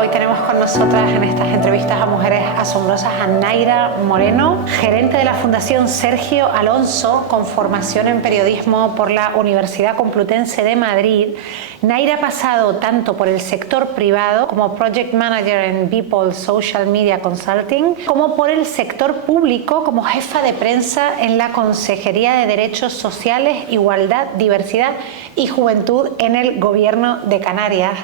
Hoy tenemos con nosotras en estas entrevistas a mujeres asombrosas a Naira Moreno, gerente de la Fundación Sergio Alonso, con formación en periodismo por la Universidad Complutense de Madrid. Naira ha pasado tanto por el sector privado como Project Manager en Beeple Social Media Consulting, como por el sector público como jefa de prensa en la Consejería de Derechos Sociales, Igualdad, Diversidad y Juventud en el Gobierno de Canarias,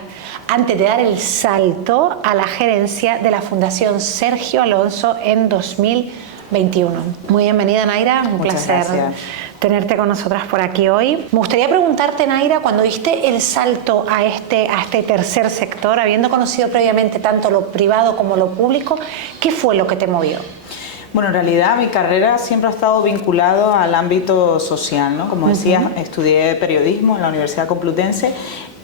antes de dar el salto a la gerencia de la Fundación Sergio Alonso en 2021. Muy bienvenida, Naira, un placer tenerte con nosotras por aquí hoy. Me gustaría preguntarte, Naira, cuando diste el salto a este tercer sector, habiendo conocido previamente tanto lo privado como lo público, ¿qué fue lo que te movió? Bueno, en realidad mi carrera siempre ha estado vinculado al ámbito social, ¿no? Como decías, estudié periodismo en la Universidad Complutense.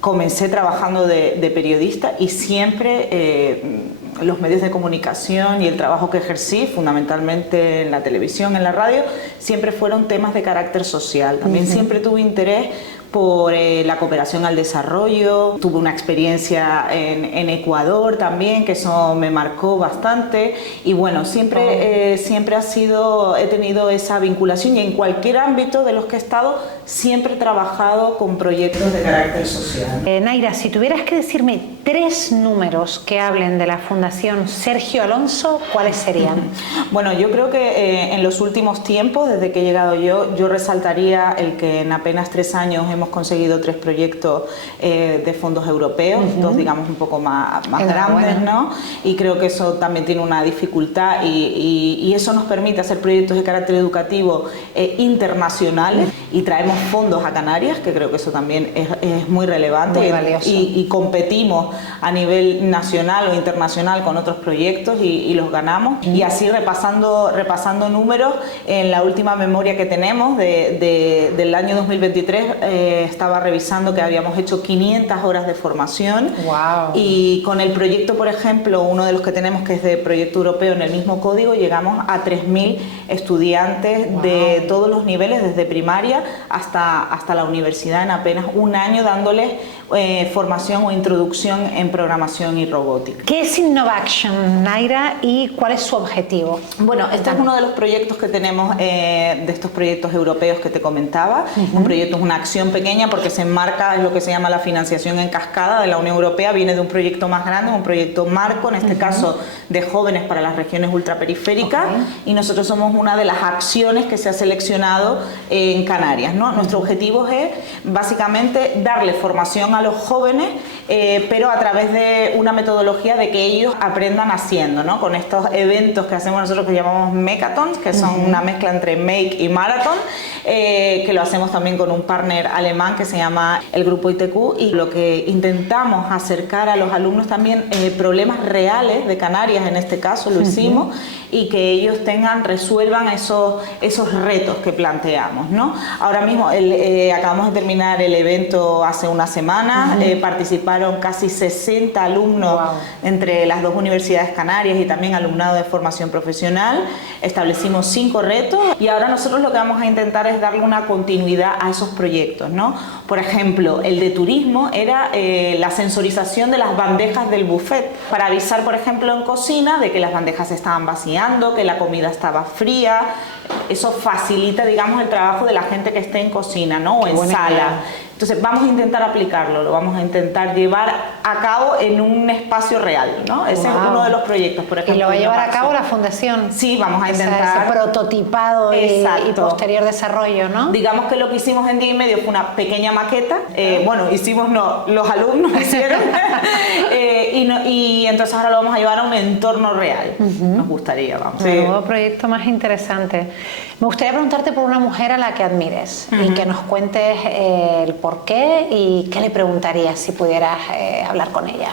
Comencé trabajando de periodista y siempre los medios de comunicación y el trabajo que ejercí, fundamentalmente en la televisión, en la radio, siempre fueron temas de carácter social. También siempre tuve interés por la cooperación al desarrollo. Tuve una experiencia en Ecuador también, que eso me marcó bastante. Y bueno, siempre he tenido esa vinculación y en cualquier ámbito de los que he estado, siempre he trabajado con proyectos de carácter social. Naira, si tuvieras que decirme 3 números que hablen de la Fundación Sergio Alonso, ¿cuáles serían? Bueno, yo creo que en los últimos tiempos, desde que he llegado yo resaltaría el que en apenas 3 años hemos conseguido 3 proyectos de fondos europeos, 2 digamos un poco más grandes, ¿no? Y creo que eso también tiene una dificultad y eso nos permite hacer proyectos de carácter educativo internacionales y traemos fondos a Canarias, que creo que eso también es muy relevante. Muy valioso. Y competimos a nivel nacional o internacional con otros proyectos y los ganamos. Y así repasando números, en la última memoria que tenemos del año 2023 estaba revisando que habíamos hecho 500 horas de formación. Wow. Y con el proyecto, por ejemplo, uno de los que tenemos, que es de proyecto europeo en el mismo código, llegamos a 3.000 estudiantes de todos los niveles, desde primaria hasta la universidad, en apenas un año, dándoles formación o introducción en programación y robótica. ¿Qué es Innovaction, Naira, y cuál es su objetivo? Bueno, este es uno de los proyectos que tenemos, de estos proyectos europeos que te comentaba. Un proyecto es una acción pequeña porque se enmarca en lo que se llama la financiación en cascada de la Unión Europea. Viene de un proyecto más grande, un proyecto marco, en este caso de jóvenes para las regiones ultraperiféricas, y nosotros somos una de las acciones que se ha seleccionado en Canarias, ¿no? Nuestro objetivo es básicamente darle formación a los jóvenes, pero a través de una metodología de que ellos aprendan haciendo, ¿no? Con estos eventos que hacemos nosotros, que llamamos Mecathons, que son una mezcla entre Make y Marathon, que lo hacemos también con un partner alemán que se llama el Grupo ITQ, y lo que intentamos acercar a los alumnos también problemas reales de Canarias, en este caso lo hicimos, y que ellos resuelvan esos retos que planteamos, ¿no? Ahora mismo acabamos de terminar el evento hace una semana, participaron casi 60 alumnos entre las 2 universidades canarias y también alumnado de formación profesional. Establecimos 5 retos y ahora nosotros lo que vamos a intentar es darle una continuidad a esos proyectos, ¿no? Por ejemplo, el de turismo era la sensorización de las bandejas del buffet, para avisar, por ejemplo, en cocina de que las bandejas se estaban vaciando, que la comida estaba fría. Eso facilita, digamos, el trabajo de la gente que esté en cocina, ¿no? O en sala. Entonces vamos a intentar aplicarlo, lo vamos a intentar llevar a cabo en un espacio real, ¿no? Ese es uno de los proyectos, por ejemplo. ¿Y lo va a llevar a cabo la Fundación? Sí, vamos a intentar. Ese prototipado y posterior desarrollo, ¿no? Digamos que lo que hicimos en día y medio fue una pequeña maqueta. Bueno, hicimos, no, los alumnos hicieron. Y entonces ahora lo vamos a llevar a un entorno real. Nos gustaría, vamos. Un nuevo proyecto más interesante. Me gustaría preguntarte por una mujer a la que admires y que nos cuentes el por qué y qué le preguntarías si pudieras hablar con ella.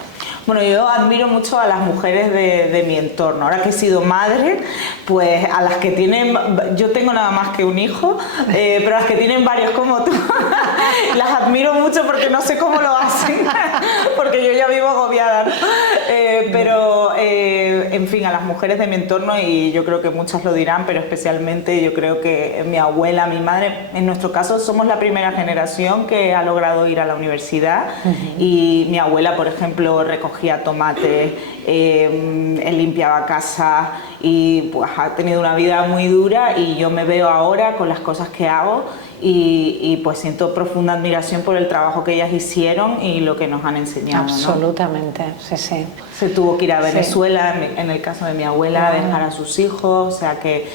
Bueno, yo admiro mucho a las mujeres de mi entorno. Ahora que he sido madre, pues a las que tienen, yo tengo nada más que un hijo, pero a las que tienen varios como tú, las admiro mucho porque no sé cómo lo hacen, porque yo ya vivo agobiada, ¿no? Pero en fin, a las mujeres de mi entorno, y yo creo que muchas lo dirán, pero especialmente yo creo que mi abuela, mi madre, en nuestro caso somos la primera generación que ha logrado ir a la universidad. Y mi abuela, por ejemplo, recogía tomates, él limpiaba casa y pues ha tenido una vida muy dura, y yo me veo ahora con las cosas que hago y pues siento profunda admiración por el trabajo que ellas hicieron y lo que nos han enseñado. Absolutamente, ¿no? Sí, sí. Se tuvo que ir a Venezuela, en el caso de mi abuela, a dejar a sus hijos, o sea que,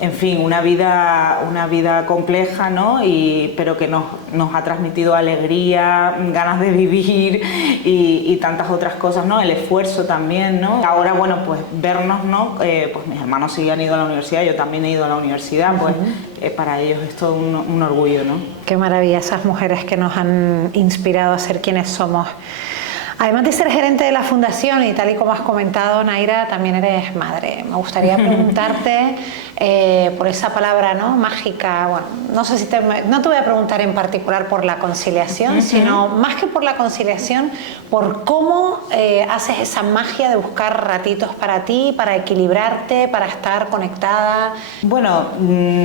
en fin, una vida compleja, ¿no? Pero que nos ha transmitido alegría, ganas de vivir y tantas otras cosas, ¿no? El esfuerzo también, ¿no? Ahora, bueno, pues vernos, ¿no? Pues mis hermanos sí han ido a la universidad, yo también he ido a la universidad, pues para ellos es todo un orgullo, ¿no? Qué maravilla, esas mujeres que nos han inspirado a ser quienes somos. Además de ser gerente de la fundación, y tal y como has comentado, Naira, también eres madre. Me gustaría preguntarte por esa palabra, ¿no?, mágica. Bueno, no sé si no te voy a preguntar en particular por la conciliación, sino más que por la conciliación, por cómo haces esa magia de buscar ratitos para ti, para equilibrarte, para estar conectada. Bueno,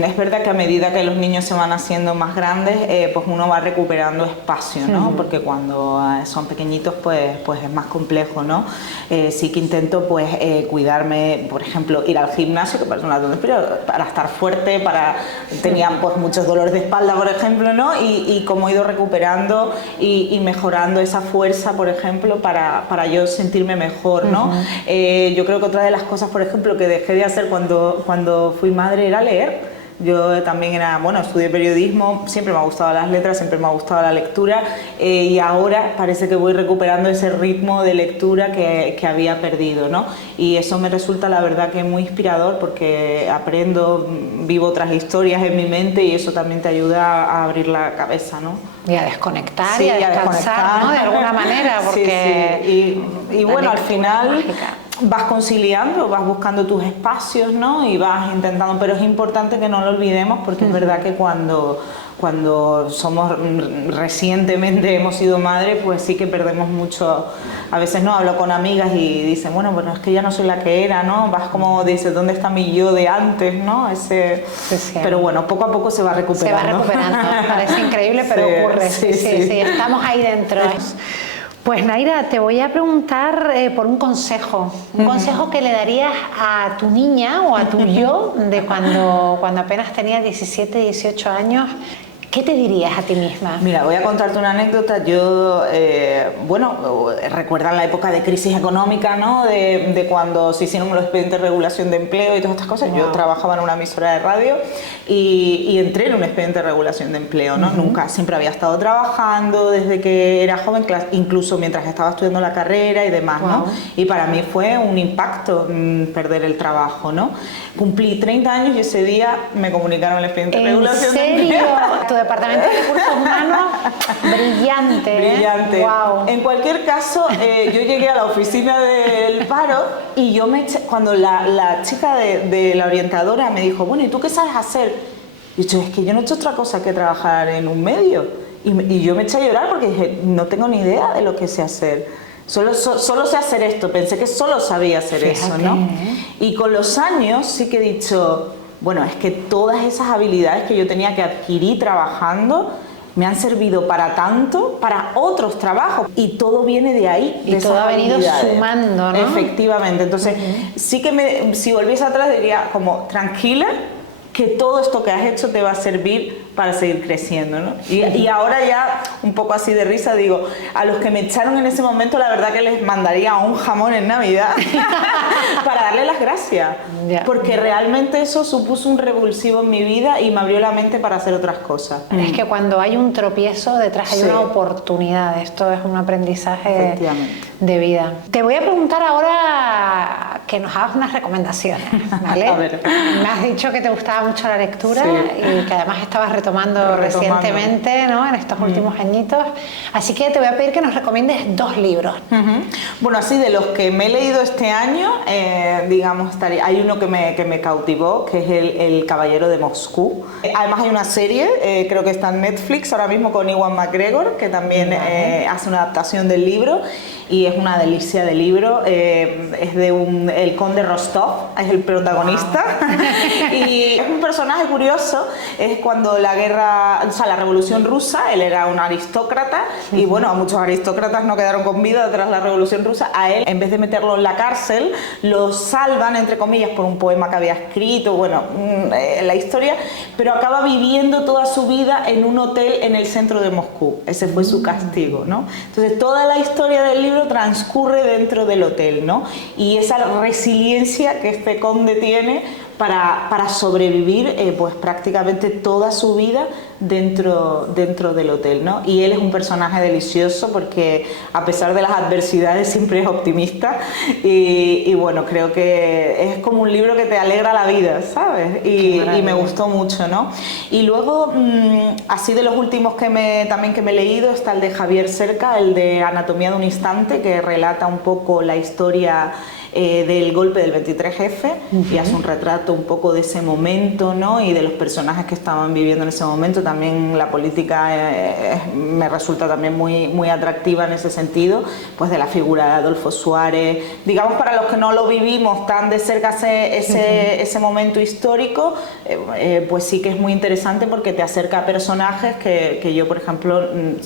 es verdad que a medida que los niños se van haciendo más grandes, pues uno va recuperando espacio, ¿no? Porque cuando son pequeñitos, pues es más complejo, ¿no? Sí que intento pues cuidarme, por ejemplo, ir al gimnasio, que parece una tontería, pero para estar fuerte, tenía pues muchos dolores de espalda, por ejemplo, ¿no? Y cómo he ido recuperando y mejorando esa fuerza, por ejemplo, para yo sentirme mejor, ¿no? Yo creo que otra de las cosas, por ejemplo, que dejé de hacer cuando fui madre era leer. Yo también estudié periodismo, siempre me ha gustado las letras, siempre me ha gustado la lectura, y ahora parece que voy recuperando ese ritmo de lectura que había perdido, ¿no? Y eso me resulta, la verdad, que muy inspirador, porque aprendo, vivo otras historias en mi mente, y eso también te ayuda a abrir la cabeza, ¿no? Y a desconectar, y a descansar, ¿no? De alguna manera, porque... Sí. Y bueno, al final... vas conciliando, vas buscando tus espacios, ¿no? Y vas intentando, pero es importante que no lo olvidemos, porque es verdad que cuando recientemente hemos sido madres, pues sí que perdemos mucho. A veces no hablo con amigas y dicen, bueno, es que ya no soy la que era, ¿no? Vas como, dices, ¿dónde está mi yo de antes, ¿no? Pero bueno, poco a poco se va recuperando. Se va recuperando, parece increíble, pero ocurre. Sí, estamos ahí dentro. Pues Naira, te voy a preguntar por un consejo que le darías a tu niña o a tu yo de cuando apenas tenías 17, 18 años. ¿Qué te dirías a ti misma? Mira, voy a contarte una anécdota. Yo, recuerdan la época de crisis económica, ¿no? De cuando se hicieron los expedientes de regulación de empleo y todas estas cosas. Wow. Yo trabajaba en una emisora de radio y entré en un expediente de regulación de empleo, ¿no? Nunca, siempre había estado trabajando desde que era joven, incluso mientras estaba estudiando la carrera y demás, ¿no? Wow. Y para mí fue un impacto perder el trabajo, ¿no? Cumplí 30 años y ese día me comunicaron el expediente de regulación de empleo. Tu departamento de recursos humanos, brillante. Brillante. Wow. En cualquier caso, yo llegué a la oficina del paro y yo cuando la chica de la orientadora me dijo, bueno, ¿y tú qué sabes hacer? Y yo, es que yo no he hecho otra cosa que trabajar en un medio. Y yo me eché a llorar porque dije, no tengo ni idea de lo que sé hacer. Solo sé hacer esto, pensé que solo sabía hacer eso, ¿no? Y con los años sí que he dicho, bueno, es que todas esas habilidades que yo tenía que adquirir trabajando me han servido para tanto, para otros trabajos, y todo viene de ahí. Y todo ha venido sumando, ¿no? Efectivamente, entonces sí que si volviese atrás diría como, tranquila, que todo esto que has hecho te va a servir para seguir creciendo, ¿no? Y ahora ya, un poco así de risa, digo, a los que me echaron en ese momento, la verdad que les mandaría un jamón en Navidad para darle las gracias, porque realmente eso supuso un revulsivo en mi vida y me abrió la mente para hacer otras cosas. Es que cuando hay un tropiezo, detrás hay una oportunidad. Esto es un aprendizaje de vida. Te voy a preguntar ahora que nos hagas unas recomendaciones, ¿vale? A ver. Me has dicho que te gustaba mucho la lectura y que además estabas retomando recientemente, ¿no? En estos últimos añitos. Así que te voy a pedir que nos recomiendes 2 libros. Bueno, así de los que me he leído este año, digamos, hay uno que me cautivó, que es el Caballero de Moscú. Además hay una serie, creo que está en Netflix ahora mismo, con Ewan McGregor, que también hace una adaptación del libro. y es una delicia de libro. Es de el conde Rostov, es el protagonista. Y es un personaje curioso, es cuando la Revolución Rusa, él era un aristócrata, y bueno, a muchos aristócratas no quedaron con vida tras la Revolución Rusa. A él, en vez de meterlo en la cárcel, lo salvan, entre comillas, por un poema que había escrito, bueno, la historia, pero acaba viviendo toda su vida en un hotel en el centro de Moscú. Ese fue su castigo, ¿no? Entonces toda la historia del libro transcurre dentro del hotel, ¿no? Y esa resiliencia que este conde tiene para sobrevivir pues prácticamente toda su vida dentro del hotel, ¿no? Y él es un personaje delicioso porque a pesar de las adversidades siempre es optimista y bueno, creo que es como un libro que te alegra la vida, ¿sabes? Y me gustó mucho, ¿no? Y luego, así de los últimos que me he leído, está el de Javier Cerca, el de Anatomía de un instante, que relata un poco la historia del golpe del 23F y hace un retrato un poco de ese momento, ¿no? Y de los personajes que estaban viviendo en ese momento. También la política me resulta también muy atractiva en ese sentido, pues de la figura de Adolfo Suárez. Digamos, para los que no lo vivimos tan de cerca ese momento histórico, pues sí que es muy interesante porque te acerca a personajes que yo, por ejemplo,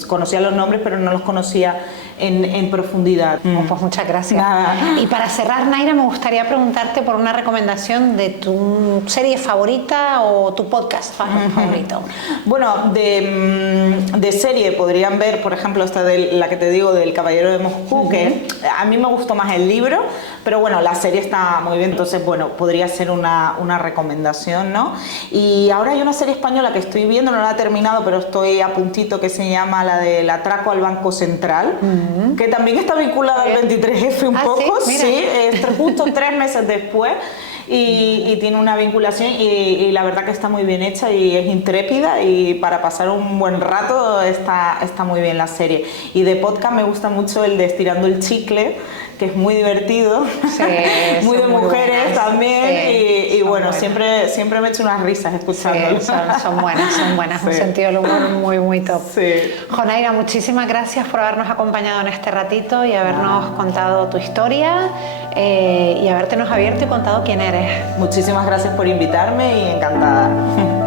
conocía los nombres pero no los conocía en profundidad. Pues muchas gracias. Nada. Y para cerrar, Naira, me gustaría preguntarte por una recomendación de tu serie favorita o tu podcast favorito. Bueno, de serie podrían ver, por ejemplo, esta de la que te digo, del Caballero de Moscú, que a mí me gustó más el libro, pero bueno, la serie está muy bien, entonces bueno, podría ser una recomendación, ¿no? Y ahora hay una serie española que estoy viendo, no la he terminado, pero estoy a puntito, que se llama la del atraco al Banco Central, que también está vinculada al 23F un poco, sí, justo 3 meses después. Y tiene una vinculación y la verdad que está muy bien hecha y es intrépida, y para pasar un buen rato está muy bien la serie. Y de podcast me gusta mucho el de Estirando el Chicle, que es muy divertido, sí, muy de mujeres buenas, también, sí, y bueno, siempre me echo unas risas escuchándolo. Sí, son buenas, sí. Un sentido del humor muy top. Sí. Naira, muchísimas gracias por habernos acompañado en este ratito y habernos contado tu historia y habértenos abierto y contado quién eres. Muchísimas gracias por invitarme y encantada.